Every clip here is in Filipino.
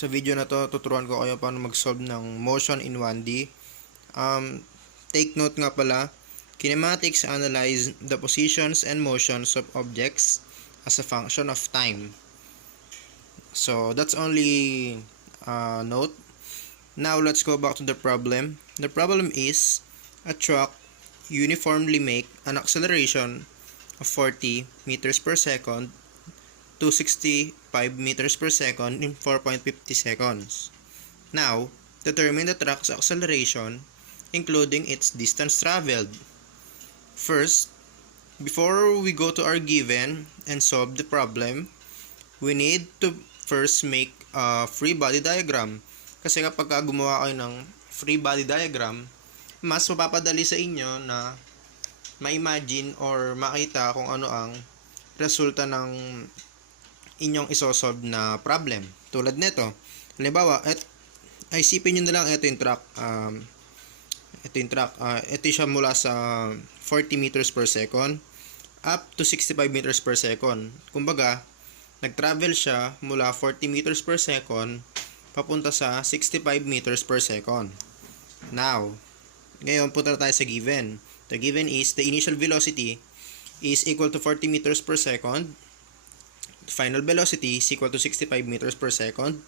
Sa video na to, tuturuan ko kayo paano mag-solve ng motion in 1D. Take note nga pala, kinematics analyze the positions and motions of objects as a function of time. So that's only note. Now let's go back to the problem. The problem is a truck uniformly make an acceleration of 40 meters per second to 65 meters per second in 4.50 seconds. Now, determine the truck's acceleration including its distance traveled. First, before we go to our given and solve the problem, we need to first make a free body diagram. Kasi kapag gumawa kayo ng free body diagram, mas mapapadali sa inyo na ma-imagine or makita kung ano ang resulta ng inyong isosolve na problem. Tulad nito, halimbawa, isipin nyo na lang ito yung truck. Ito siya mula sa 40 meters per second up to 65 meters per second. Kumbaga, nag-travel siya mula 40 meters per second papunta sa 65 meters per second. Now, ngayon punta tayo sa given. The given is the initial velocity is equal to 40 meters per second. The final velocity is equal to 65 meters per second.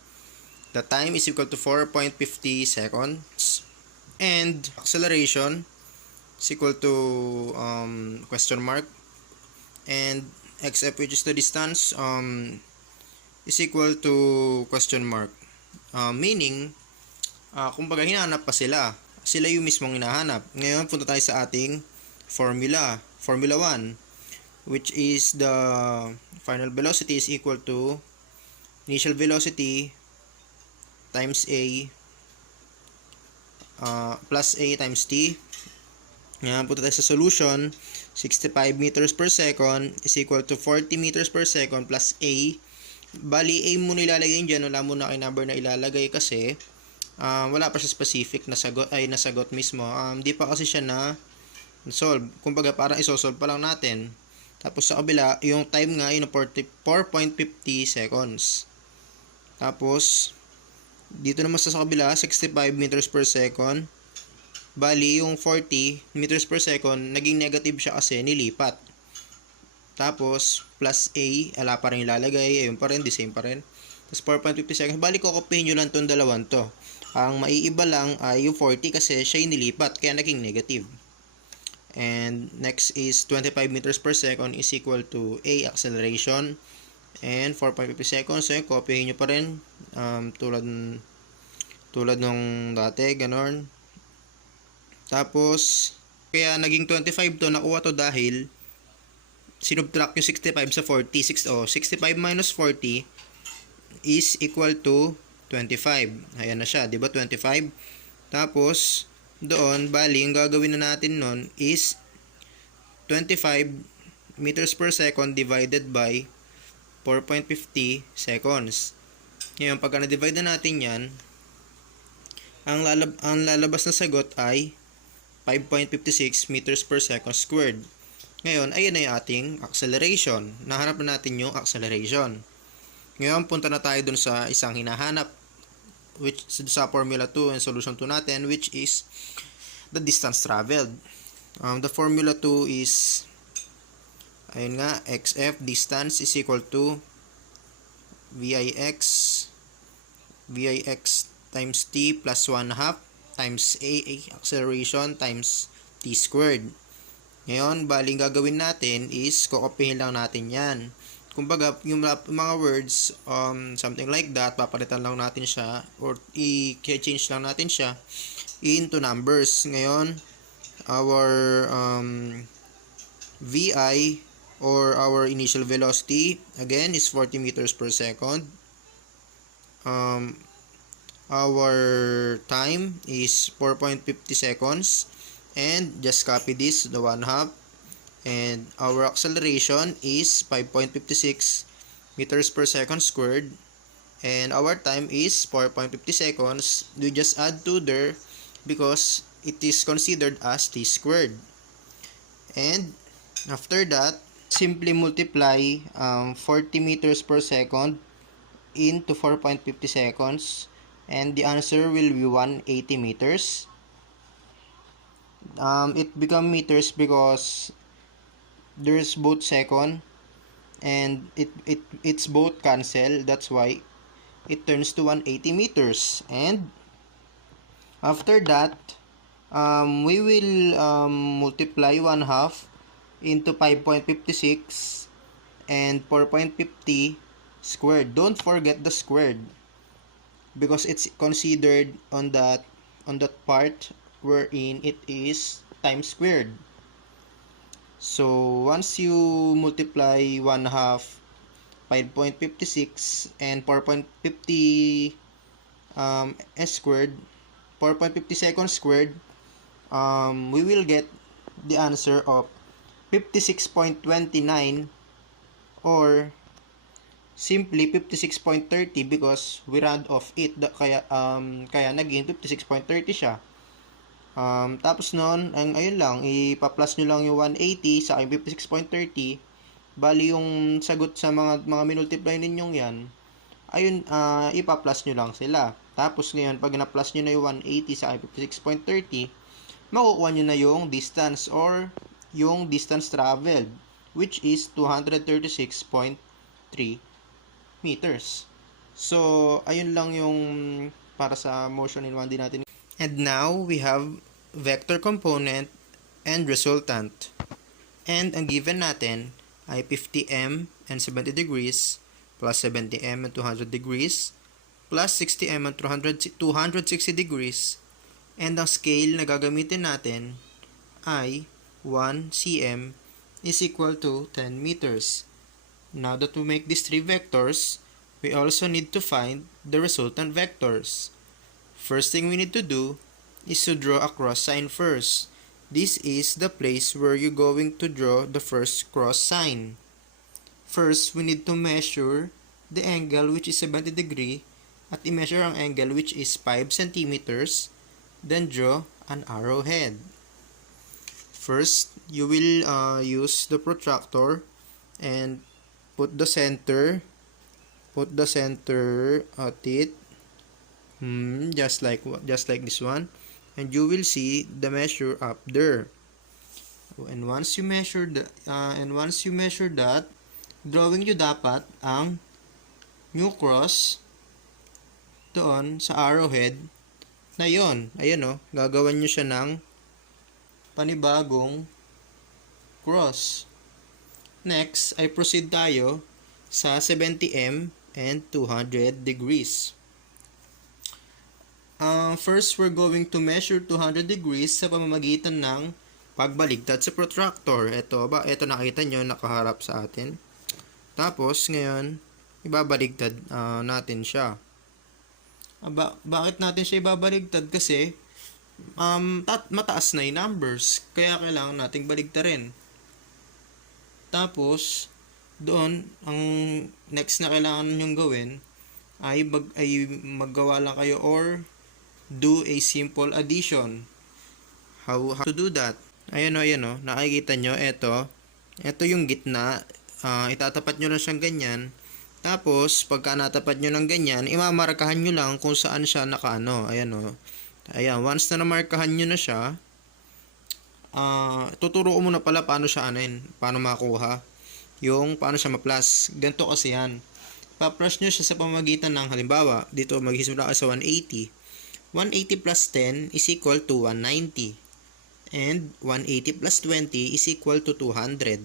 The time is equal to 4.50 seconds. And acceleration is equal to question mark. And xf, which is the distance, is equal to question mark. Meaning, kumbaga hinahanap pa sila. Sila yung mismong hinahanap. Ngayon, punta tayo sa ating formula. Formula 1, which is the final velocity is equal to initial velocity times a plus a times t. Ngayon, punta tayo sa solution. 65 meters per second is equal to 40 meters per second plus a. Bali, a muna ilalagay dyan. Wala muna kayo number na ilalagay kasi wala pa siya specific na nasagot mismo. Di pa kasi siya na solve. Kumbaga parang isosolve pa lang natin. Tapos sa kabila, yung time nga yun 4.50 seconds. Tapos dito naman sa kabila, 65 meters per second. Bali, yung 40 meters per second, naging negative siya kasi nilipat. Tapos, plus A, ala pa rin ilalagay. Ayun pa rin, the same pa rin. Tapos, 4.50 seconds. Bali, kukopihin nyo lang itong dalawang to. Ang maiiba lang ay yung 40 kasi siya yung nilipat, kaya naging negative. And next is 25 meters per second is equal to A, acceleration. And 4.50 seconds. So, yun, kopihin nyo pa rin. Tulad nung dati, ganon. Tapos, kaya naging 25 to, nakuha to dahil sinubtract yung 65 sa 40. 65 minus 40 is equal to 25. Ayan na siya, di ba? 25. Tapos, doon, bali, yung gagawin na natin nun is 25 meters per second divided by 4.50 seconds. Ngayon, pagka na-divide na natin yan, ang lalabas na sagot ay 5.56 meters per second squared. Ngayon, ayan na yung ating acceleration. Nahanap na natin yung acceleration. Ngayon, punta na tayo dun sa isang hinahanap, which sa formula 2 and solution 2 natin, which is the distance traveled. The formula 2 is, ayun nga, xf, distance is equal to vix times t plus 1 half times a, acceleration times t squared. Ngayon, baling gagawin natin is kokopihin lang natin yan. Kumbaga, yung mga words, something like that, papalitan lang natin siya or i-change lang natin siya into numbers. Ngayon, our vi or our initial velocity again is 40 meters per second. Our time is 4.50 seconds, and just copy this, the 1 half, and our acceleration is 5.56 meters per second squared, and our time is 4.50 seconds. We just add 2 there because it is considered as t squared. And after that, simply multiply 40 meters per second into 4.50 seconds, and the answer will be 180 meters. It become meters because there's both second and it's both cancel. That's why it turns to 180 meters. And after that, we will multiply 1 half into 5.56 and 4.50 squared. Don't forget the squared because it's considered on that part wherein it is times squared. So once you multiply 1 half 5.56 and 4.50 s squared, 4.50 seconds squared, we will get the answer of 56.29 or simply 56.30 because we round off it. Kaya naging 56.30 siya. Tapos nun, ayun lang, ipa-plus nyo lang yung 180 sa aking 56.30. Bali yung sagot sa mga minultiply ninyong yan, ayun, ipa-plus nyo lang sila. Tapos ngayon, pag na-plus nyo na yung 180 sa aking 56.30, makukuha nyo na yung distance or yung distance traveled, which is 236.3 meters. So, ayun lang yung para sa motion in 1D natin. And now, we have vector component and resultant. And ang given natin ay 50m and 70 degrees plus 70m and 200 degrees plus 60m and 260 degrees. And ang scale na gagamitin natin ay 1 cm is equal to 10 meters. Now that we make these three vectors, we also need to find the resultant vectors. First thing we need to do is to draw a cross sign first. This is the place where you're going to draw the first cross sign. First, we need to measure the angle which is 70 degree at i-measure ang angle which is 5 centimeters. Then draw an arrowhead. First, you will use the protractor and put the center at it, just like this one, and you will see the measure up there. And once you measure that, drawing nyo dapat ang new cross doon sa arrowhead na yon. Ayan o, gagawan nyo siya ng panibagong cross. Next, ay proceed tayo sa 70m and 200 degrees. First, we're going to measure 200 degrees sa pamamagitan ng pagbaligtad sa protractor. Ito nakita nyo, nakaharap sa atin. Tapos, ngayon, ibabaligtad natin siya. Bakit natin siya ibabaligtad? Kasi, mataas na yung numbers. Kaya kailangan nating baligtarin. Tapos, doon, ang next na kailangan nyong gawin ay maggawa lang kayo or do a simple addition. How to do that? Ayan o, nakikita nyo, ito yung gitna. Itatapat nyo lang siyang ganyan. Tapos, pagka natapat nyo ng ganyan, imamarkahan nyo lang kung saan siya nakaano. Ayan o. Ayan, once na namarkahan nyo na siya, tuturo ko muna pala paano siya paano makuha. Yung paano siya ma-plus. Ganito kasi yan. Pa-plus nyo siya sa pamamagitan ng halimbawa, dito maghisimula ka sa 180. 180 plus 10 is equal to 190. And 180 plus 20 is equal to 200.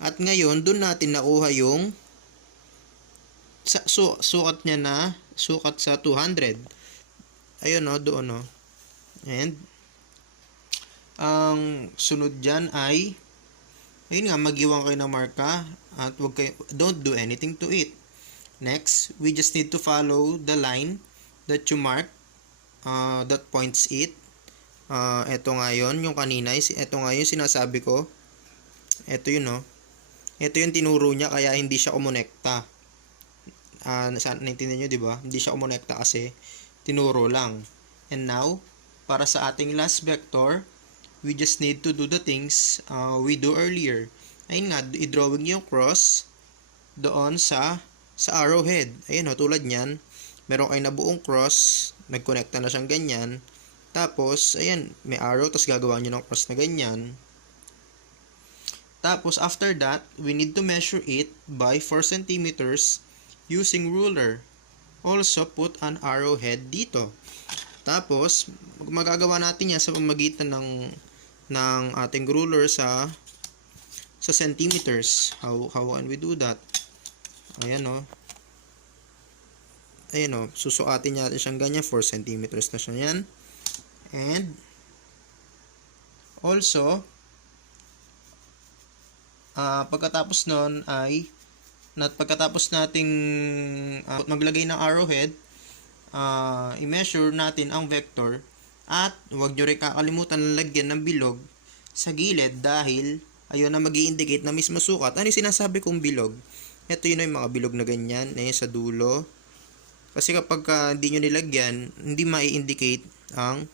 At ngayon, dun natin nakuha yung sukat niya na sukat sa 200. Ayun o, doon o. And ang sunod dyan ay ayun nga, mag-iwan kayo ng marka at don't do anything to it. Next, we just need to follow the line that you mark that points it. Ito nga yun, yung kanina, ito nga yung sinasabi ko. Ito yun o. Ito yung tinuro niya kaya hindi siya kumonekta. Naintindihan nyo, diba? Hindi siya kumonekta kasi tinuro lang. And now, para sa ating last vector, we just need to do the things we do earlier. Ayun nga, i-drawing yung cross doon sa sa arrowhead. Ayan o, tulad nyan, meron kayo na buong cross, nagkonekta na siyang ganyan. Tapos, ayan, may arrow, tapos gagawa nyo ng cross na ganyan. Tapos, after that, we need to measure it by 4 centimeters using ruler. Also, put an arrowhead dito. Tapos, magagawa natin yan sa pamamagitan ng ating ruler sa centimeters. How can we do that? Ayan o. Ayan o, susukatin natin siyang ganyan. 4 centimeters na siya yan. And, also, pagkatapos nun ay pagkatapos nating maglagay ng arrowhead, i-measure natin ang vector at huwag nyo rin kakalimutan na lagyan ng bilog sa gilid dahil ayun na mag-i-indicate na mismo sukat. Ano yung sinasabi kong bilog? Ito yun yung mga bilog na ganyan sa dulo. Kasi kapag hindi nyo nilagyan, hindi ma-indicate ang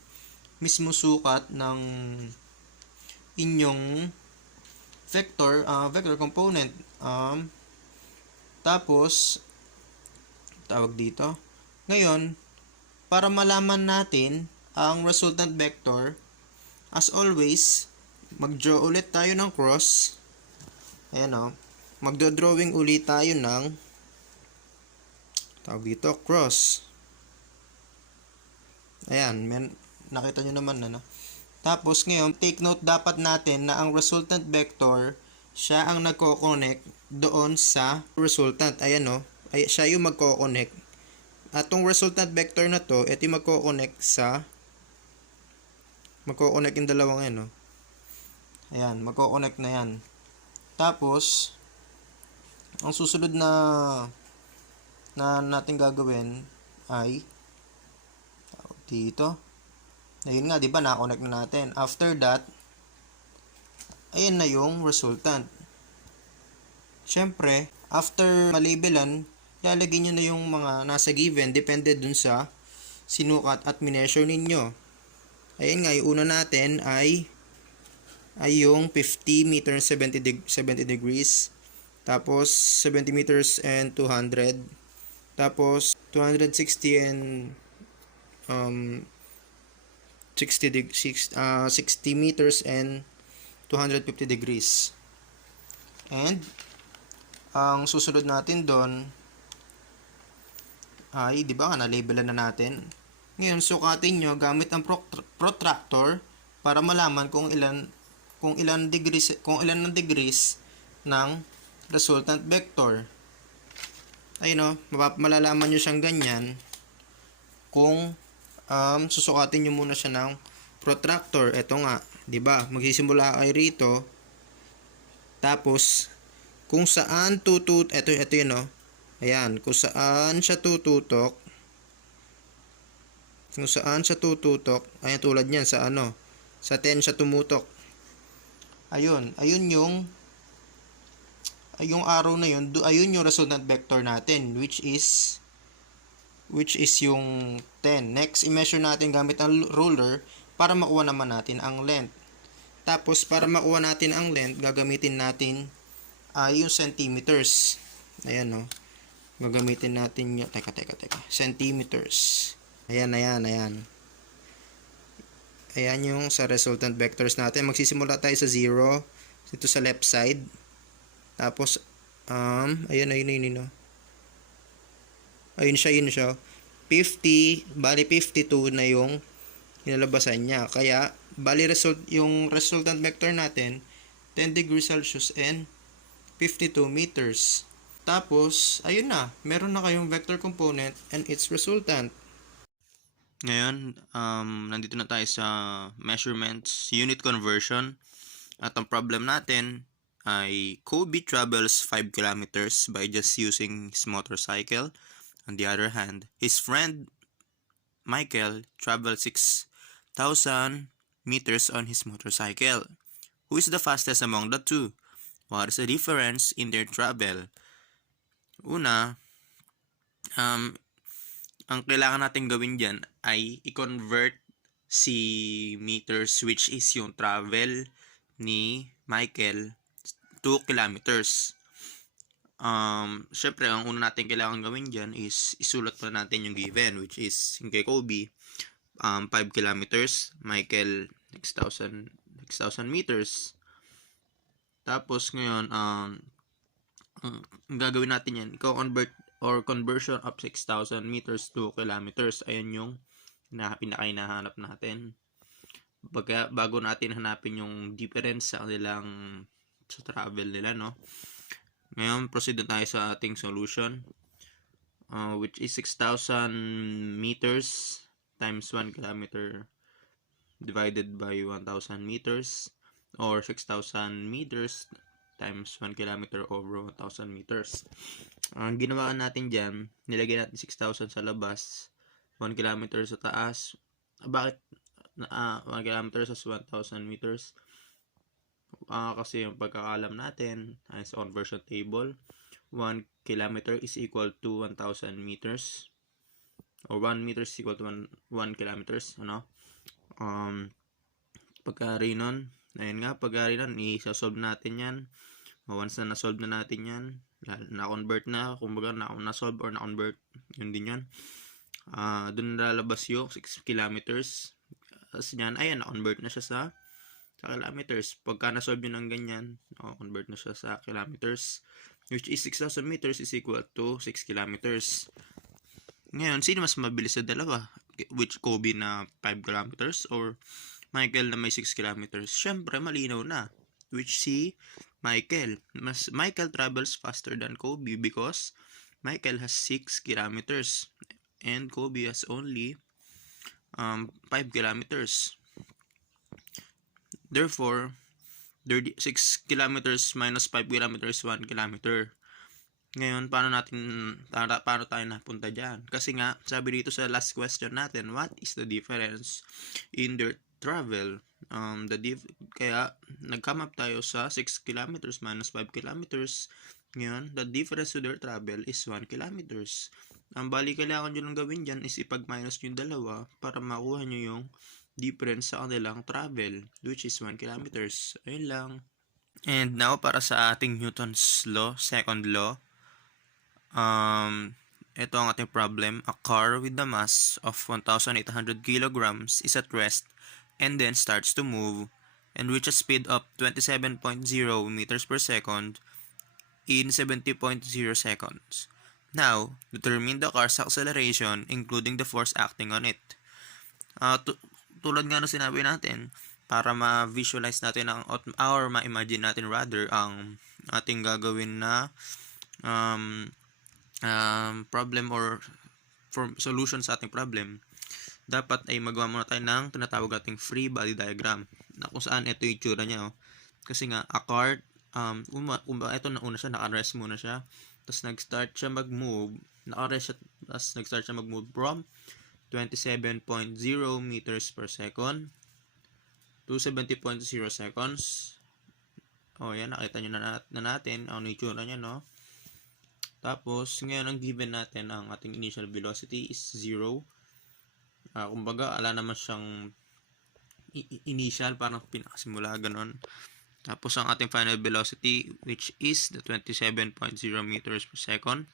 mismo sukat ng inyong vector component. Tapos, tawag dito. Ngayon, para malaman natin ang resultant vector, as always, mag-draw ulit tayo ng cross. Ayan o. Magdo-drawing ulit tayo ng tawag dito, cross. Ayan, nakita nyo naman na. Tapos ngayon, take note dapat natin na ang resultant vector, siya ang nagko-connect doon sa resultant. Ayan o, siya yung magko-connect. At tong resultant vector na to, ito yung magko-connect yung dalawang yan o. Ayan, magko-connect na yan. Tapos, ang susunod na natin gagawin ay dito. Ayun nga, di ba, na-connect na natin. After that, ayan na yung resultant. Siyempre, after malabelan, lalagay nyo na yung mga nasa given, depende dun sa sinukat at mineasure ninyo. Ayan nga, yung una natin ay yung 50 meters 70 degrees. Tapos, 70 meters and 200. Tapos, 260 and 60 meters and 250 degrees. And, ang susunod natin doon ay, di ba, na-labelan na natin. Ngayon, sukatin nyo gamit ang protractor para malaman kung ilan ng degrees ng resultant vector. Ayun o, malalaman nyo siyang ganyan kung susukatin nyo muna siya ng protractor. Ito nga, di ba? Magsisimula kayo rito. Tapos, kung saan ito yun o. Ayan, kung saan siya tututok. Ayan, tulad niyan sa sa 10 siya tumutok. Ayun yung arrow na yun, ayun yung resultant vector natin, which is yung 10. Next, i-measure natin gamit ang ruler para makuha naman natin ang length. Tapos, para makuha natin ang length, gagamitin natin yung centimeters. Ayan o. Gagamitin natin yung, teka. Centimeters. Ayan. Ayan yung sa resultant vectors natin. Magsisimula tayo sa 0. Dito sa left side. Tapos, ayun. Ayun siya. 50, bali 52 na yung inalabasan niya. Kaya, bali yung resultant vector natin, 10 degrees Celsius and 52 meters. Tapos, ayun na. Meron na kayong vector component and its resultant. Ngayon, nandito na tayo sa measurements, unit conversion. At ang problem natin ay Kobe travels 5 kilometers by just using his motorcycle. On the other hand, his friend Michael traveled 6,000 meters on his motorcycle. Who is the fastest among the two? What is the difference in their travel? Una, ang kailangan natin gawin dyan ay i-convert si meters, which is yung travel ni Michael, to kilometers. Syempre, ang una natin kailangan gawin dyan is isulat pa natin yung given, which is yung kay Kobe, 5 kilometers, Michael, 6,000 meters. Tapos, ngayon, ang gagawin natin yan, conversion of 6,000 meters to kilometers. Ayan yung pinaka-hinahanap natin. Bago natin hanapin yung difference sa kanilang sa travel nila, no? Ngayon, proceed na tayo sa ating solution, which is 6,000 meters times 1 kilometer divided by 1,000 meters, or 6,000 meters times 1 kilometer over 1,000 meters. Ang ginawa natin dyan, nilagay natin 6,000 sa labas, 1 kilometer sa taas. Bakit 1 kilometer sa 1,000 meters? Kasi yung pagkakalam natin ay sa conversion table, 1 kilometer is equal to 1,000 meters, or 1 meter is equal to 1 kilometers, ano? Pagkari nun, i-solve natin yan. Once na na-solve na natin yan, na-convert na, kumbaga na-solve or na-convert, yun din yan. Doon lalabas yung 6 kilometers. Tapos yan, ayan, na-convert na siya sa kilometers. Pagka na-solve yun ng ganyan, convert na siya sa kilometers, which is 6,000 meters is equal to 6 kilometers. Ngayon, sino mas mabilis sa dalawa? Which Kobe na 5 kilometers or Michael na may 6 kilometers? Syempre, malinaw na. Which si Michael. Michael travels faster than Kobe because Michael has 6 kilometers and Kobe has only 5 kilometers. Therefore, 6 kilometers minus 5 kilometers 1 kilometer. Ngayon, paano tayo napunta dyan? Kasi nga, sabi dito sa last question natin, what is the difference in their travel? Kaya, nag-come up tayo sa 6 kilometers minus 5 kilometers. Ngayon, the difference to their travel is 1 kilometers. Ang bali kailangan nyo lang gawin dyan is ipag-minus nyo dalawa para makuha nyo yung difference sa kanilang travel, which is 1 kilometers. Ayun lang. And now, para sa ating Newton's law, second law, ito ang ating problem. A car with a mass of 1,800 kilograms is at rest and then starts to move and reach a speed of 27.0 meters per second in 70.0 seconds. Now, determine the car's acceleration including the force acting on it. Tulad nga na sinabi natin, para ma-visualize natin or ma-imagine natin rather ang ating gagawin na problem or solution sa ating problem, dapat ay magawa muna tayo ng tinatawag nating free body diagram, na kung saan ito yung itsura niya. Kasi nga, a car, ito na una siya, naka-rest muna siya, tapos nag-start siya mag-move, tapos nag-start siya mag-move from 27.0 meters per second to 70.0 seconds. Yan, nakita nyo na natin ang itsura niya, no? Tapos, ngayon ang given natin, ang ating initial velocity is 0. Kumbaga, ala naman siyang initial, parang pinakasimula, ganon. Tapos, ang ating final velocity, which is the 27.0 meters per second.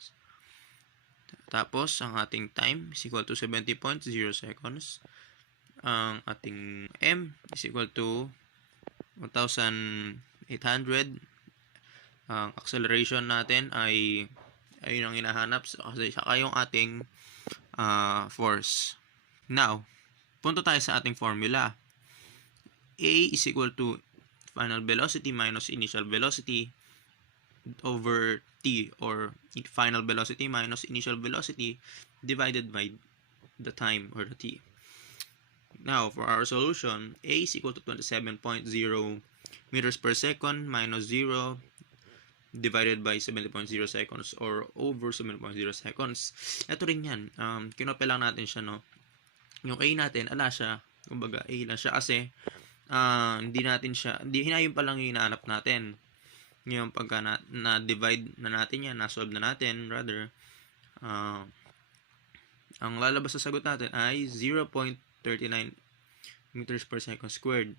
Tapos, ang ating time is equal to 70.0 seconds. Ang ating M is equal to 1,800. Ang acceleration natin ay ayun ang hinahanap, kasi saka yung ating force. Now, punto tayo sa ating formula. A is equal to final velocity minus initial velocity over t, or final velocity minus initial velocity divided by the time, or the t. Now, for our solution, A is equal to 27.0 meters per second minus 0 divided by 70.0 seconds or over 7.0 seconds. Ito rin yan. Kinope lang natin siya, no? Yung A natin, kumbaga A lang siya kasi hinayon pa lang yung hinahanap natin. Ngayon, pagka na-divide na natin yan, na-solve na natin, rather, ang lalabas sa sagot natin ay 0.39 meters per second squared.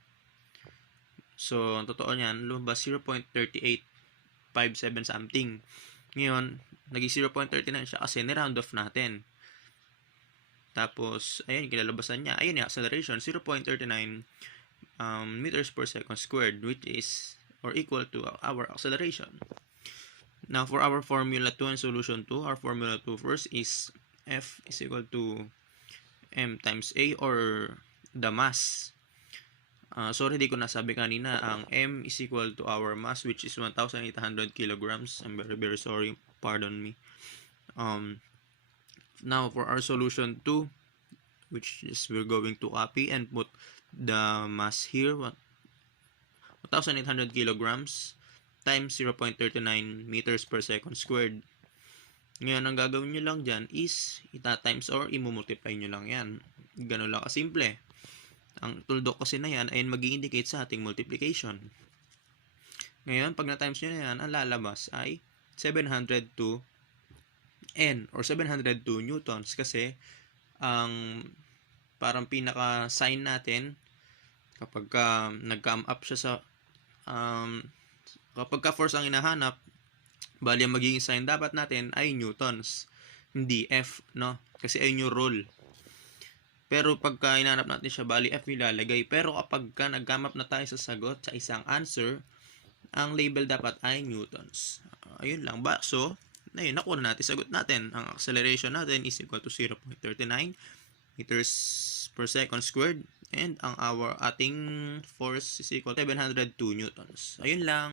So, ang totoo niyan, lumabas 0.3857 something. Ngayon, naging 0.39 siya kasi ni-round off natin. Tapos, ayun, kilalabasan niya. Ayun yung acceleration, 0.39 meters per second squared, which is or equal to our acceleration. Now, for our formula 2 and solution 2, our formula 2 first is F is equal to M times A or the mass. Sorry, di ko nasabi kanina. Ang M is equal to our mass, which is 1,800 kilograms. I'm very, very sorry. Pardon me. Now, for our solution 2, which is we're going to copy and put the mass here, 1,800 kilograms times 0.39 meters per second squared. Ngayon, ang gagawin nyo lang dyan is ita-times or imumultiply nyo lang yan. Ganun lang kasimple. Ang tuldok kasi na yan ay mag-i-indicate sa ating multiplication. Ngayon, pag na-times nyo na yan, ang lalabas ay 702 N or 702 newtons kasi ang parang pinaka-sign natin kapag nag-come up siya sa kapag ka-force ang hinahanap, bali ang magiging sign dapat natin ay newtons, hindi F, no? Kasi ayun yung rule. Pero pagka hinanap natin siya, bali F ilalagay. Pero kapag nag-come up na tayo sa sagot, sa isang answer, ang label dapat ay newtons. Ayun lang ba? So, ayun, nakuha na natin sagot natin. Ang acceleration natin is equal to 0.39 meters per second squared. And ang ating force is equal to 702 newtons. Ayun lang.